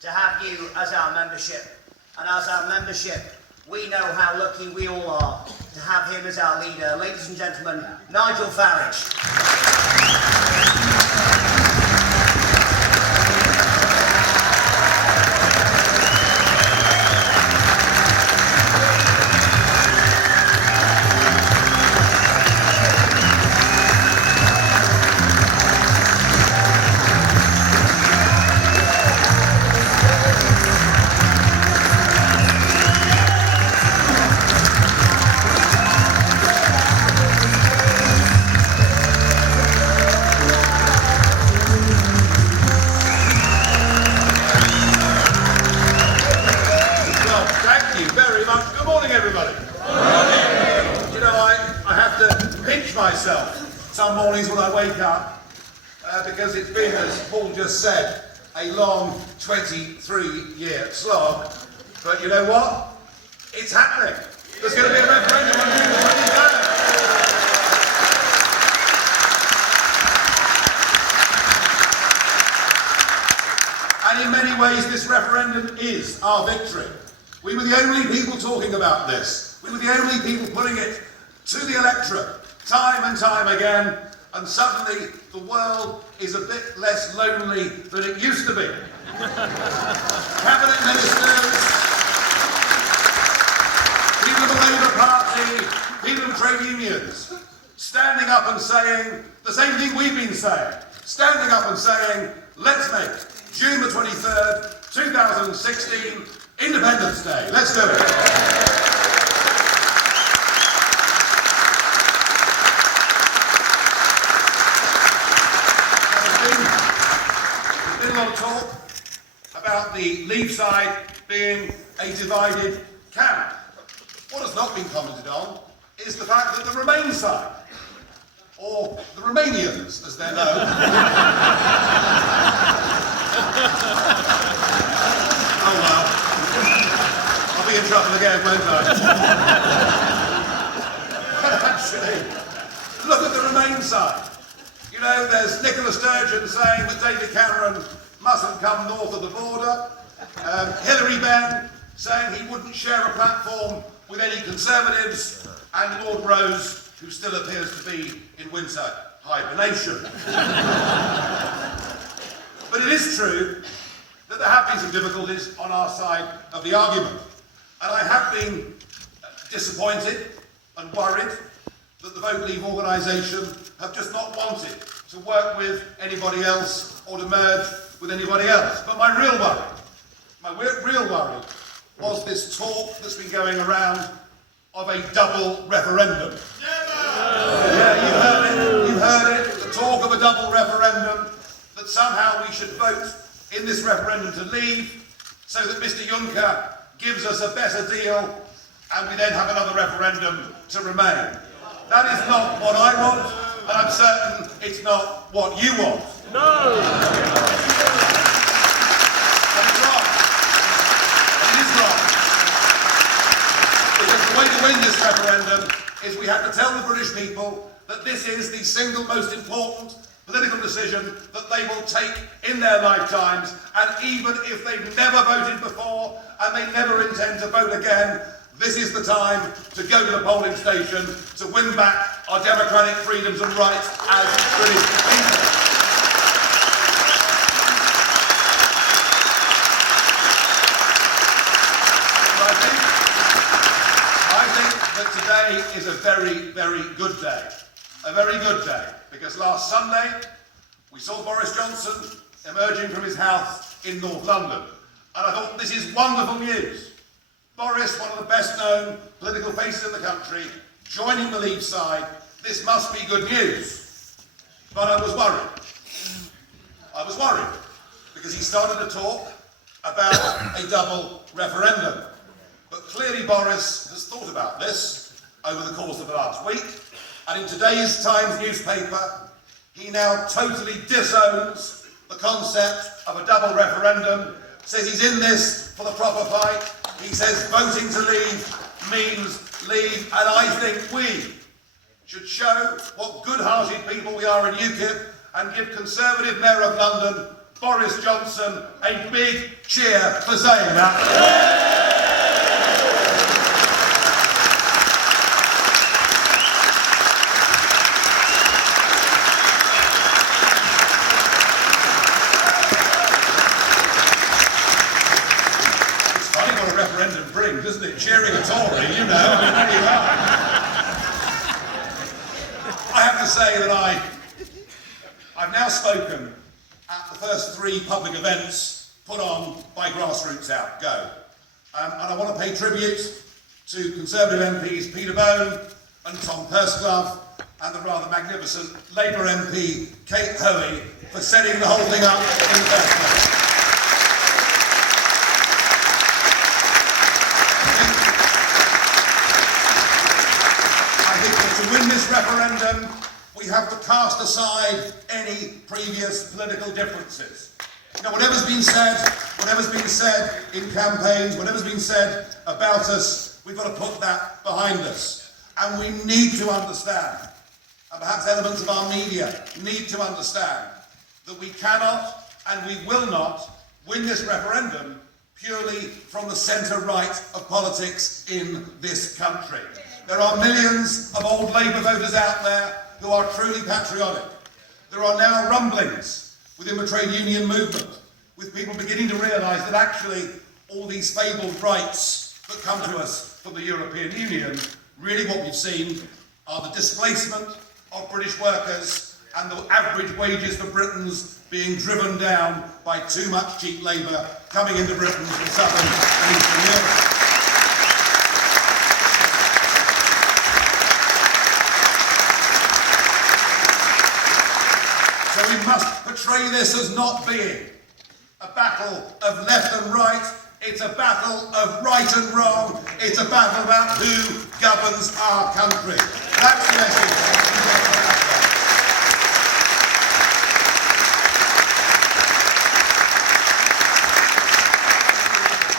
to have you as our membership. And as our membership, we know how lucky we all are to have him as our leader. Ladies and gentlemen, Nigel Farage. Myself some mornings when I wake up because it's been, as Paul just said, a long 23-year slog. But you know what? It's happening. There's going to be a referendum on June the 23rd. And in many ways, this referendum is our victory. We were the only people talking about this. We were the only people putting it to the electorate. Time and time again, and suddenly the world is a bit less lonely than it used to be. Cabinet ministers, people of the Labour Party, people of trade unions, standing up and saying the same thing we've been saying. Standing up and saying, let's make June the 23rd, 2016, Independence Day. Let's do it. Talk about the Leave side being a divided camp. What has not been commented on is the fact that the Remain side, or the Romanians as they're known, oh well, I'll be in trouble again, won't I? Actually, look at the Remain side. You know, there's Nicola Sturgeon saying that David Cameron mustn't come north of the border. Hilary Benn saying he wouldn't share a platform with any Conservatives. And Lord Rose, who still appears to be in winter hibernation. But it is true that there have been some difficulties on our side of the argument. And I have been disappointed and worried that the Vote Leave organisation have just not wanted to work with anybody else or to merge with anybody else. But my real worry was this talk that's been going around of a double referendum. Yeah, you heard it, the talk of a double referendum, that somehow we should vote in this referendum to leave so that Mr. Juncker gives us a better deal and we then have another referendum to remain. That is not what I want, and I'm certain it's not what you want. No! And it's wrong. And it is wrong. Because the way to win this referendum is we have to tell the British people that this is the single most important political decision that they will take in their lifetimes, and even if they've never voted before and they never intend to vote again, this is the time to go to the polling station to win back our democratic freedoms and rights as British people. I think that today is a very, very good day. A very good day, because last Sunday we saw Boris Johnson emerging from his house in North London. And I thought, this is wonderful news. Boris, one of the best known political faces in the country, joining the Leave side. This must be good news. But I was worried. I was worried because he started to talk about a double referendum. But clearly Boris has thought about this over the course of the last week. And in today's Times newspaper, he now totally disowns the concept of a double referendum, says he's in this for the proper fight. He says voting to leave means leave, and I think we should show what good-hearted people we are in UKIP and give Conservative Mayor of London Boris Johnson a big cheer for saying that. Referendum brings, isn't it? Cheering a Tory, you know, there you are. I have to say that I've now spoken at the first 3 public events put on by Grassroots Out Go. And I want to pay tribute to Conservative MPs Peter Bone and Tom Pursglove and the rather magnificent Labour MP Kate Hoey for setting the whole thing up in the first place. To win this referendum, we have to cast aside any previous political differences. You know, whatever's been said in campaigns, whatever's been said about us, we've got to put that behind us. And we need to understand, and perhaps elements of our media need to understand, that we cannot and we will not win this referendum purely from the centre-right of politics in this country. There are millions of old Labour voters out there who are truly patriotic. There are now rumblings within the trade union movement, with people beginning to realise that actually all these fabled rights that come to us from the European Union, really what we've seen are the displacement of British workers and the average wages for Britons being driven down by too much cheap labour coming into Britain from southern and eastern Europe. So we must portray this as not being a battle of left and right. It's a battle of right and wrong. It's a battle about who governs our country. That's the message.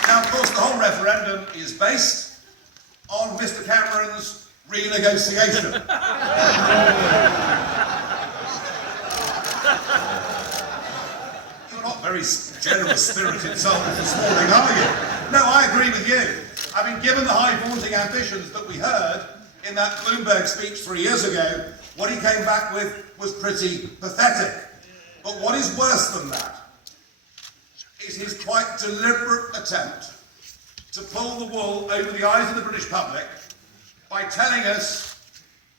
Now, of course, the whole referendum is based on Mr. Cameron's renegotiation. You're not very generous-spirited souls this morning, are you? No, I agree with you. I mean, given the high vaunting ambitions that we heard in that Bloomberg speech 3 years ago, what he came back with was pretty pathetic. But what is worse than that is his quite deliberate attempt to pull the wool over the eyes of the British public by telling us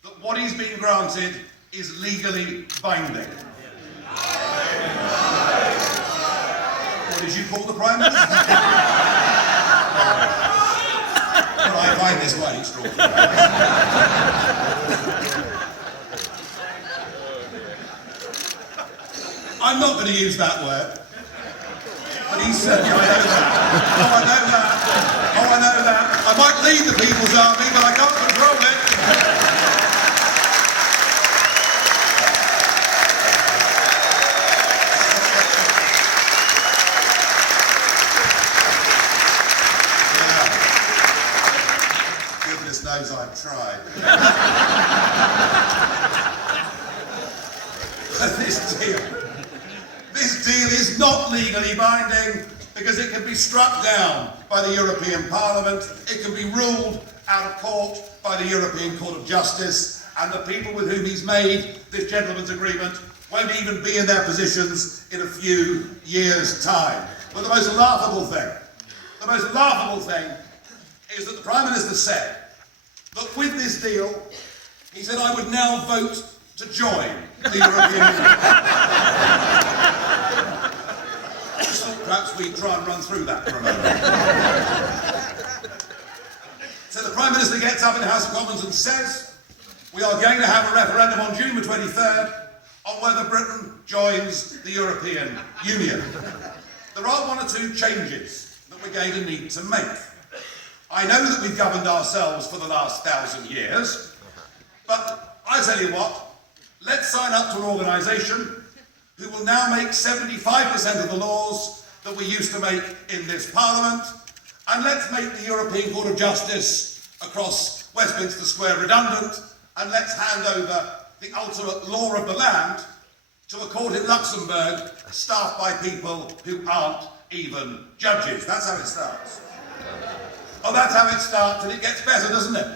that what he's been granted is legally binding. What did you call the Prime Minister? Well, I find this quite extraordinary. I'm not going to use that word. But he said, I know that. Oh, I know that. I might lead the People's Army, but I can't control it. Yeah. Goodness knows I've tried. But this deal is not legally binding because it can be struck down by the European Parliament, it can be ruled out of court by the European Court of Justice, and the people with whom he's made this gentleman's agreement won't even be in their positions in a few years' time. But the most laughable thing is that the Prime Minister said that with this deal, he said, I would now vote to join the European Union. Perhaps we try and run through that for a moment. So the Prime Minister gets up in the House of Commons and says, we are going to have a referendum on June the 23rd on whether Britain joins the European Union. There are one or two changes that we're going to need to make. I know that we've governed ourselves for the last 1,000 years, but I tell you what, let's sign up to an organisation who will now make 75% of the laws that we used to make in this Parliament, and let's make the European Court of Justice across Westminster Square redundant, and let's hand over the ultimate law of the land to a court in Luxembourg staffed by people who aren't even judges. That's how it starts. Oh, that's how it starts, and it gets better, doesn't it?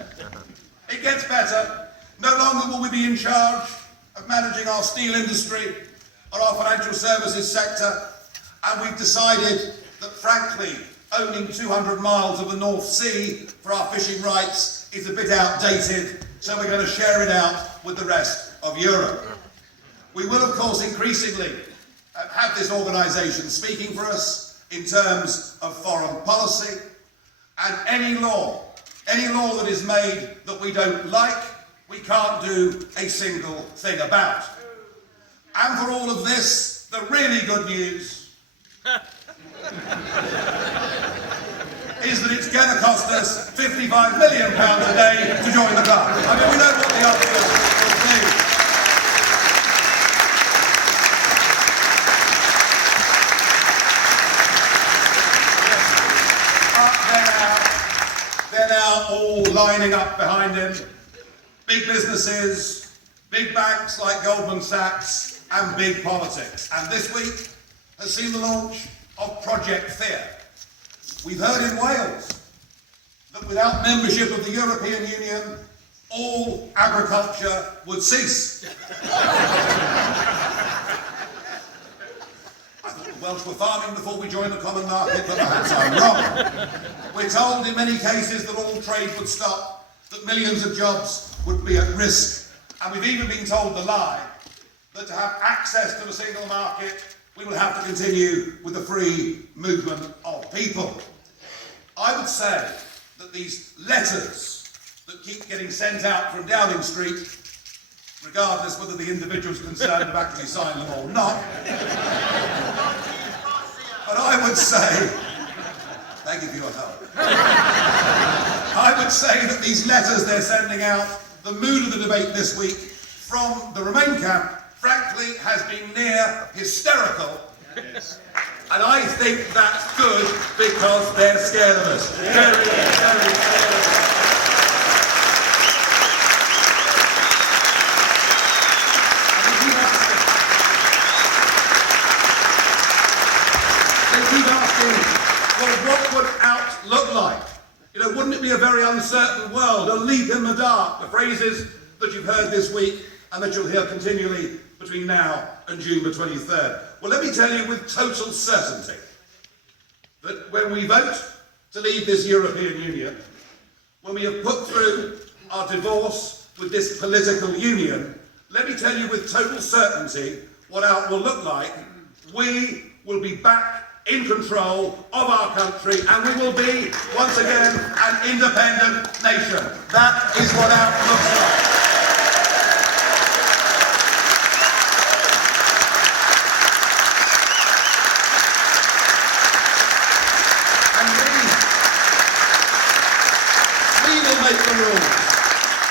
It gets better. No longer will we be in charge of managing our steel industry or our financial services sector, and we've decided that, frankly, owning 200 miles of the North Sea for our fishing rights is a bit outdated, so we're going to share it out with the rest of Europe. We will, of course, increasingly have this organisation speaking for us in terms of foreign policy, and any law that is made that we don't like, we can't do a single thing about. And for all of this, the really good news is that it's going to cost us £55 million a day to join the club. I mean, we know what the article will do. They're now all lining up behind him. Big businesses, big banks like Goldman Sachs, and big politics. And this week has seen the launch of Project Fear. We've heard in Wales that without membership of the European Union, all agriculture would cease. I thought the Welsh were farming before we joined the common market, but perhaps I'm wrong. We're told in many cases that all trade would stop, that millions of jobs would be at risk, and we've even been told the lie that to have access to the single market, we will have to continue with the free movement of people. I would say that these letters that keep getting sent out from Downing Street, regardless whether the individuals concerned have actually signed them or not, but I would say, thank you for your help. I would say that these letters they're sending out, the mood of the debate this week from the Remain camp, frankly, has been near hysterical. Yes. And I think that's good because they're scared of us. Very, very scared of us. They keep asking, well, what would out look like? You know, wouldn't it be a very uncertain world, a leap in the dark? The phrases that you've heard this week and that you'll hear continually between now and June the 23rd. Well, let me tell you with total certainty that when we vote to leave this European Union, when we have put through our divorce with this political union, let me tell you with total certainty what out will look like. We will be back in control of our country, and we will be, once again, an independent nation. That is what out looks like.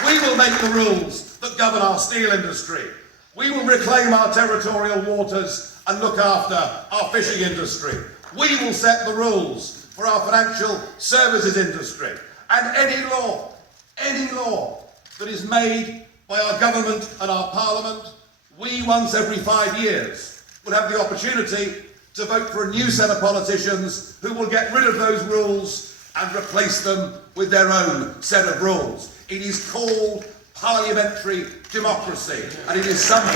We will make the rules that govern our steel industry. We will reclaim our territorial waters and look after our fishing industry. We will set the rules for our financial services industry. And any law that is made by our government and our parliament, we once every 5 years will have the opportunity to vote for a new set of politicians who will get rid of those rules and replace them with their own set of rules. It is called parliamentary democracy, and it is something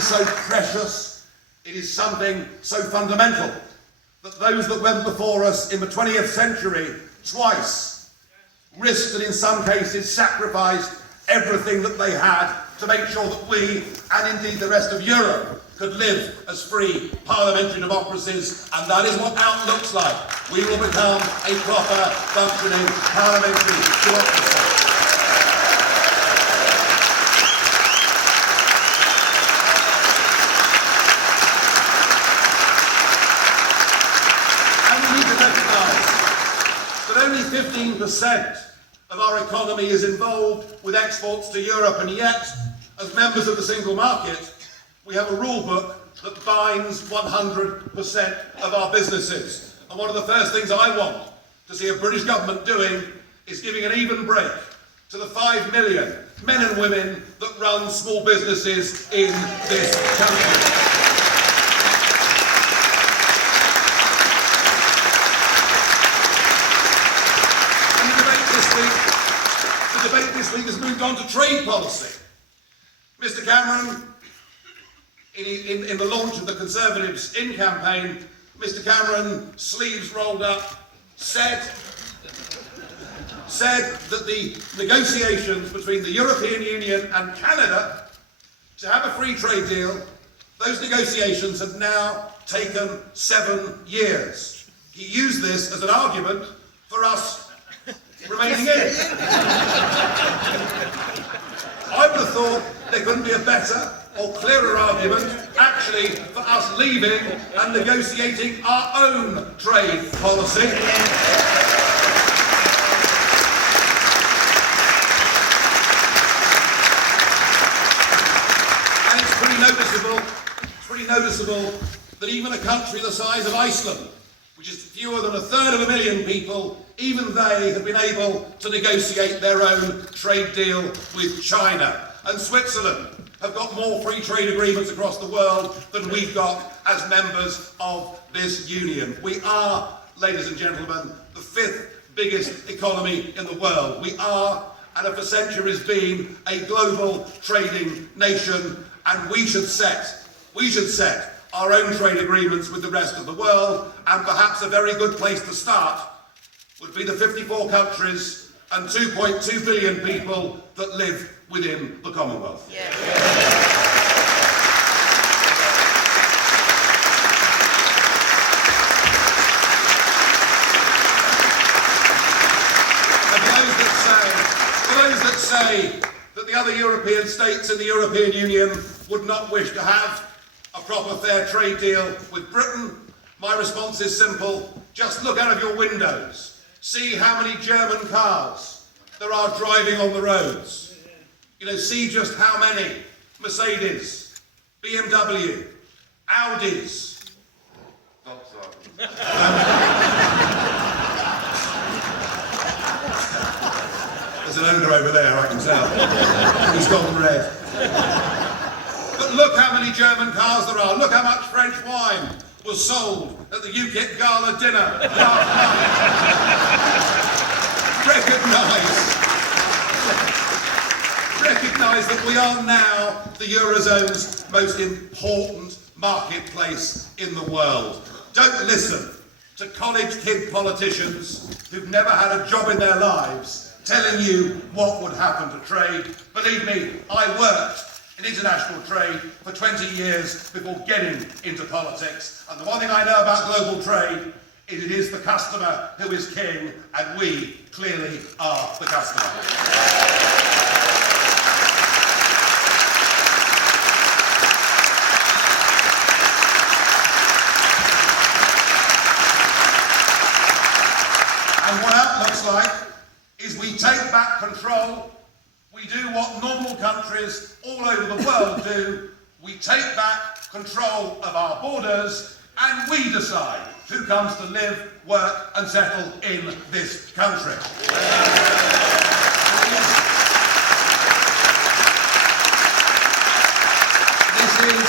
so precious, it is something so fundamental that those that went before us in the 20th century twice risked and in some cases sacrificed everything that they had to make sure that we, and indeed the rest of Europe, could live as free parliamentary democracies, and that is what out looks like. We will become a proper, functioning parliamentary democracy. And we need to recognise that only 15% of our economy is involved with exports to Europe, and yet, as members of the single market, we have a rule book that binds 100% of our businesses. And one of the first things I want to see a British government doing is giving an even break to the 5 million men and women that run small businesses in this country. And the debate this week has moved on to trade policy. Mr Cameron, in the launch of the Conservatives' In campaign, Mr Cameron, sleeves rolled up, said that the negotiations between the European Union and Canada to have a free trade deal, those negotiations have now taken 7 years. He used this as an argument for us remaining in. I would have thought there couldn't be a better or clearer argument actually for us leaving and negotiating our own trade policy. And it's pretty noticeable that even a country the size of Iceland, which is fewer than 1/3 of a million people, even they have been able to negotiate their own trade deal with China. And Switzerland have got more free trade agreements across the world than we've got as members of this union. We are, ladies and gentlemen, the 5th biggest economy in the world. We are, and for centuries been, a global trading nation, and we should set our own trade agreements with the rest of the world, and perhaps a very good place to start would be the 54 countries and 2.2 billion people that live within the Commonwealth. Yeah. And for those that say that the other European states in the European Union would not wish to have a proper fair trade deal with Britain, my response is simple. Just look out of your windows. See how many German cars there are driving on the roads. You know, see just how many Mercedes, BMW, Audis. There's an owner over there, I can tell. He's gone red. But look how many German cars there are. Look how much French wine was sold at the UKIP gala dinner last night. Recognise that we are now the Eurozone's most important marketplace in the world. Don't listen to college kid politicians who've never had a job in their lives telling you what would happen to trade. Believe me, I worked in international trade for 20 years before getting into politics. And the one thing I know about global trade is it is the customer who is king, and we clearly are the customer. And what that looks like is we take back control. We do what normal countries all over the world do. We take back control of our borders, and we decide who comes to live, work and settle in this country. This is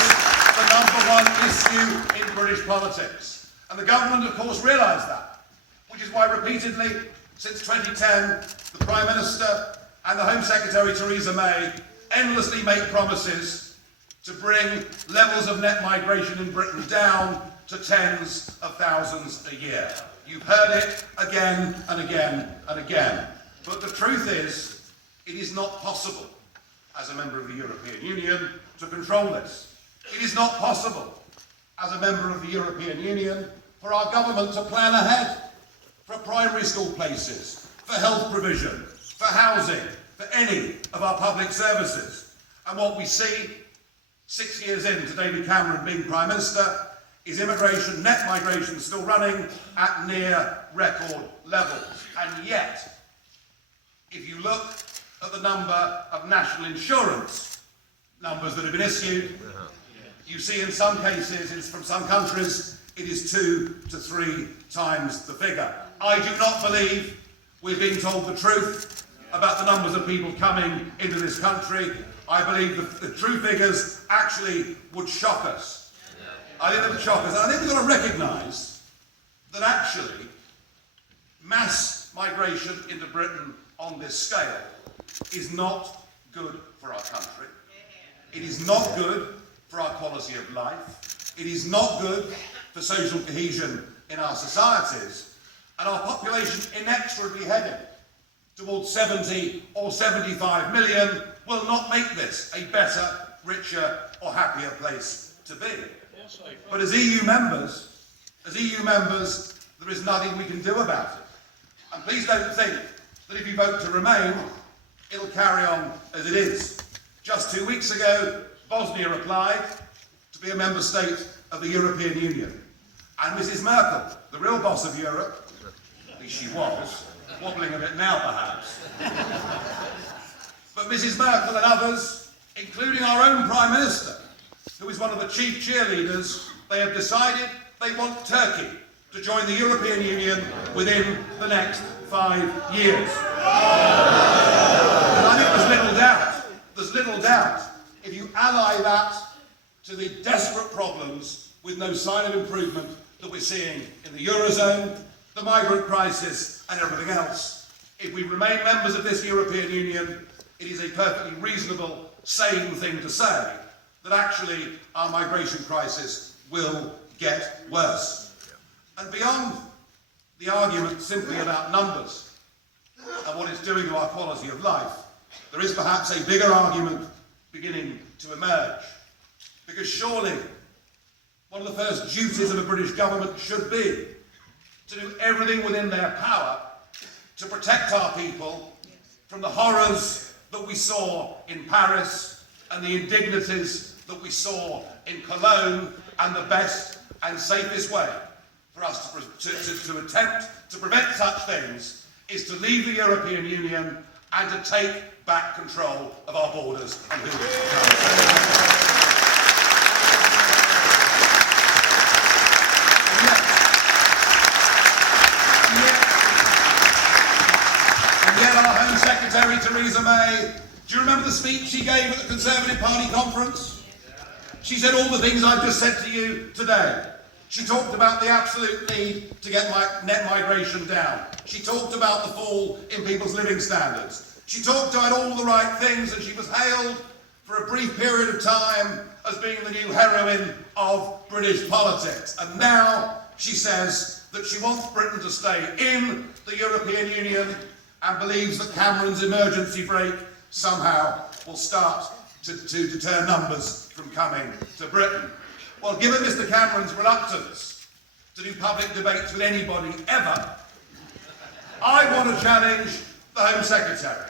the #1 issue in British politics. And the government, of course, realised that, which is why repeatedly, since 2010, the Prime Minister and the Home Secretary, Theresa May, endlessly make promises to bring levels of net migration in Britain down to tens of thousands a year. You've heard it again and again and again. But the truth is, it is not possible, as a member of the European Union, to control this. It is not possible, as a member of the European Union, for our government to plan ahead for primary school places, for health provision, for housing, for any of our public services. And what we see 6 years into David Cameron being Prime Minister is immigration, net migration, still running at near record levels. And yet, if you look at the number of national insurance numbers that have been issued, you see in some cases, from some countries, it is 2 to 3 times the figure. I do not believe we're being told the truth about the numbers of people coming into this country. I believe the true figures actually would shock us. I think they would shock us. And I think we've got to recognise that actually mass migration into Britain on this scale is not good for our country. It is not good for our quality of life. It is not good for social cohesion in our societies. And our population inexorably heading towards 70 or 75 million will not make this a better, richer or happier place to be. But as EU members, there is nothing we can do about it. And please don't think that if you vote to remain, it'll carry on as it is. Just 2 weeks ago, Bosnia applied to be a member state of the European Union. And Mrs. Merkel, the real boss of Europe, at least she was, wobbling a bit now perhaps, but Mrs. Merkel and others, including our own Prime Minister, who is one of the chief cheerleaders, they have decided they want Turkey to join the European Union within the next 5 years. And I think there's little doubt, if you ally that to the desperate problems with no sign of improvement that we're seeing in the Eurozone, the migrant crisis and everything else, if we remain members of this European Union, it is a perfectly reasonable, sane thing to say that actually our migration crisis will get worse. And beyond the argument simply about numbers and what it's doing to our quality of life, there is perhaps a bigger argument beginning to emerge. Because surely one of the first duties of a British government should be to do everything within their power to protect our people from the horrors that we saw in Paris and the indignities that we saw in Cologne, and the best and safest way for us to attempt to prevent such things is to leave the European Union and to take back control of our borders and who we come. Secretary Theresa May, do you remember the speech she gave at the Conservative Party conference? She said all the things I've just said to you today. She talked about the absolute need to get net migration down. She talked about the fall in people's living standards. She talked about all the right things, and she was hailed for a brief period of time as being the new heroine of British politics. And now she says that she wants Britain to stay in the European Union and believes that Cameron's emergency brake somehow will start to deter numbers from coming to Britain. Well, given Mr. Cameron's reluctance to do public debates with anybody ever, I want to challenge the Home Secretary.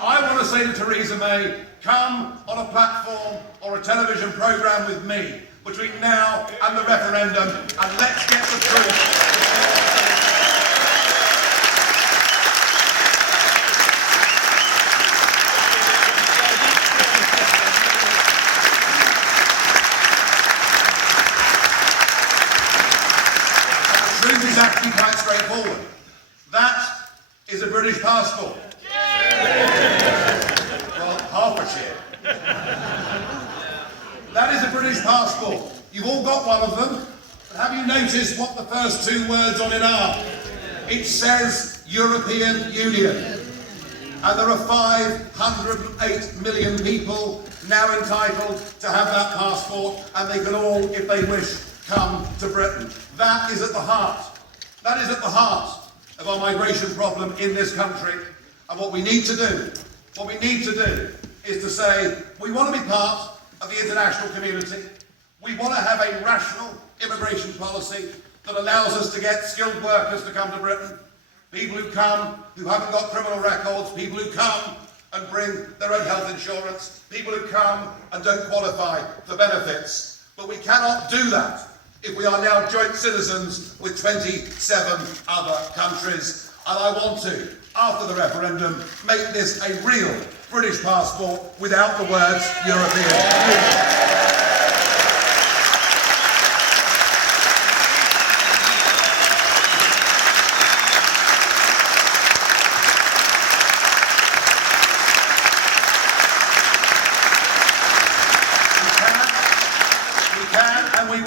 I want to say to Theresa May, come on a platform or a television programme with me between now and the referendum, and let's get the truth. Actually quite straightforward. That is a British passport. Well, Hertfordshire. That is a British passport. You've all got one of them. But have you noticed what the first two words on it are? It says European Union. And there are 508 million people now entitled to have that passport, and they can all, if they wish, come to Britain. That is at the heart. That is at the heart of our migration problem in this country. And what we need to do is to say, we want to be part of the international community. We want to have a rational immigration policy that allows us to get skilled workers to come to Britain. People who come who haven't got criminal records, people who come and bring their own health insurance, people who come and don't qualify for benefits. But we cannot do that if we are now joint citizens with 27 other countries. And I want to, after the referendum, make this a real British passport without the words European Union.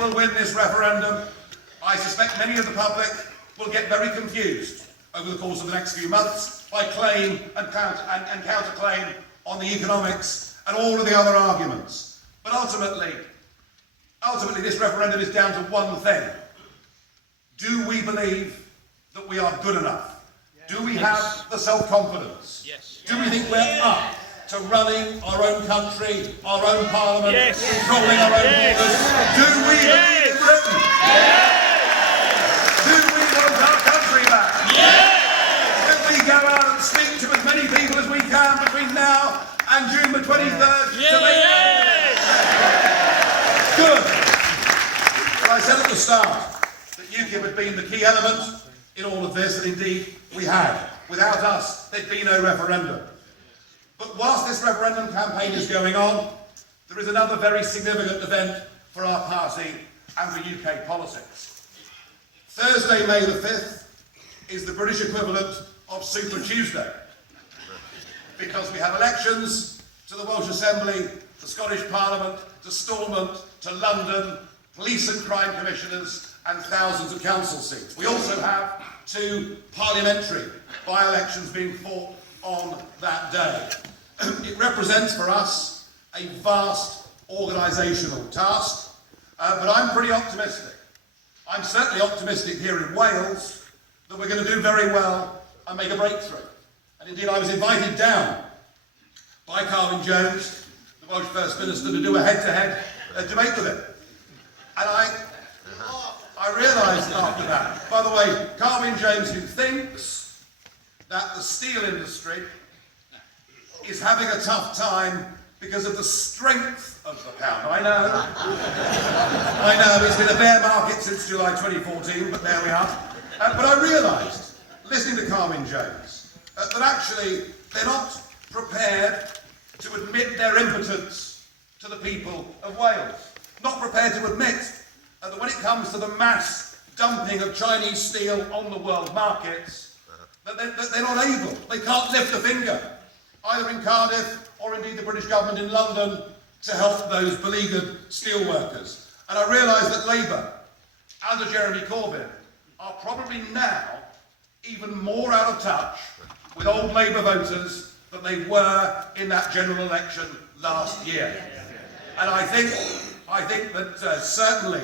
will win this referendum, I suspect many of the public will get very confused over the course of the next few months by claim and counterclaim on the economics and all of the other arguments. But ultimately, this referendum is down to one thing. Do we believe that we are good enough? Do we have the self-confidence? Yes. Do we think we're up to running our own country, our own parliament, controlling our own borders? Do we believe in Britain? Do we want our country back? Will we go out and speak to as many people as we can between now and June the 23rd to make good? But I said at the start that UKIP had been the key element in all of this, and indeed we had. Without us, there'd be no referendum. But whilst this referendum campaign is going on, there is another very significant event for our party and for UK politics. Thursday, May the 5th, is the British equivalent of Super Tuesday, because we have elections to the Welsh Assembly, the Scottish Parliament, to Stormont, to London, police and crime commissioners, and thousands of council seats. We also have 2 parliamentary by-elections being fought on that day. It represents for us a vast organisational task, but I'm pretty optimistic. I'm certainly optimistic here in Wales that we're going to do very well and make a breakthrough. And indeed, I was invited down by Carwyn Jones, the Welsh First Minister, to do a head-to-head debate with him. And I realised after that, by the way, Carwyn Jones, who thinks that the steel industry is having a tough time because of the strength of the pound. I know, it's been a bear market since July 2014, but there we are. But I realised, listening to Carwyn Jones, that actually they're not prepared to admit their impotence to the people of Wales. Not prepared to admit that when it comes to the mass dumping of Chinese steel on the world markets, that they're not able, they can't lift a finger, either in Cardiff or indeed the British government in London, to help those beleaguered steel workers. And I realise that Labour, under Jeremy Corbyn, are probably now even more out of touch with old Labour voters than they were in that general election last year. And I think that certainly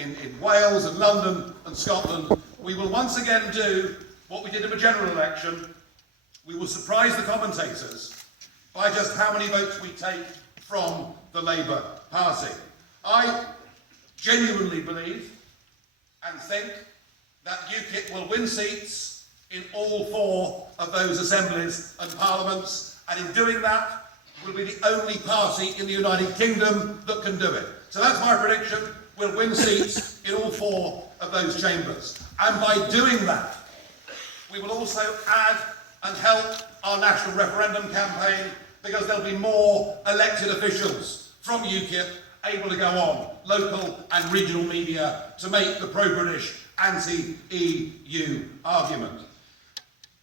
in Wales and London and Scotland, we will once again do what we did in the general election. We will surprise the commentators by just how many votes we take from the Labour Party. I genuinely believe and think that UKIP will win seats in all 4 of those assemblies and parliaments, and in doing that, will be the only party in the United Kingdom that can do it. So that's my prediction. We'll win seats in all 4 of those chambers. And by doing that, we will also add and help our national referendum campaign, because there'll be more elected officials from UKIP able to go on local and regional media to make the pro-British, anti-EU argument.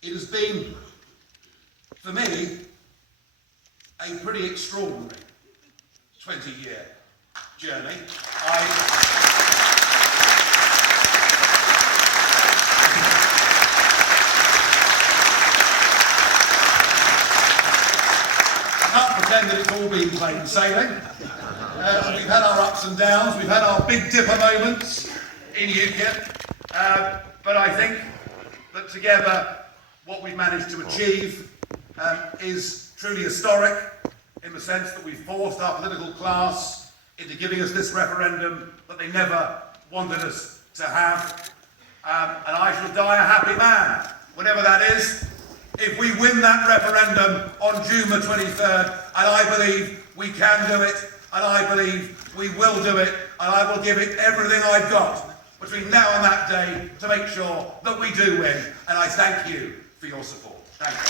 It has been, for me, a pretty extraordinary 20-year journey. I can't pretend that it's all been plain sailing. We've had our ups and downs, we've had our big dipper moments in UKIP, but I think that together what we've managed to achieve is truly historic, in the sense that we've forced our political class into giving us this referendum that they never wanted us to have. And I shall die a happy man, whenever that is, if we win that referendum on June the 23rd, and I believe we can do it, and I believe we will do it, and I will give it everything I've got between now and that day to make sure that we do win. And I thank you for your support. Thank you.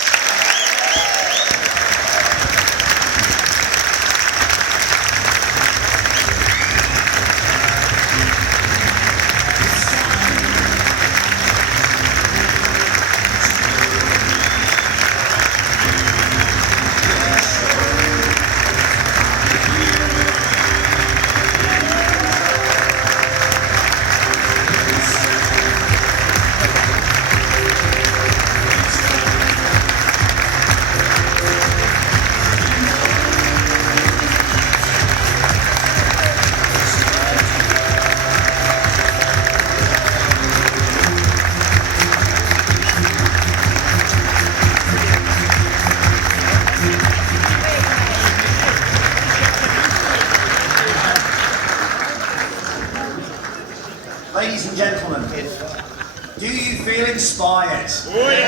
and gentlemen, do you feel inspired?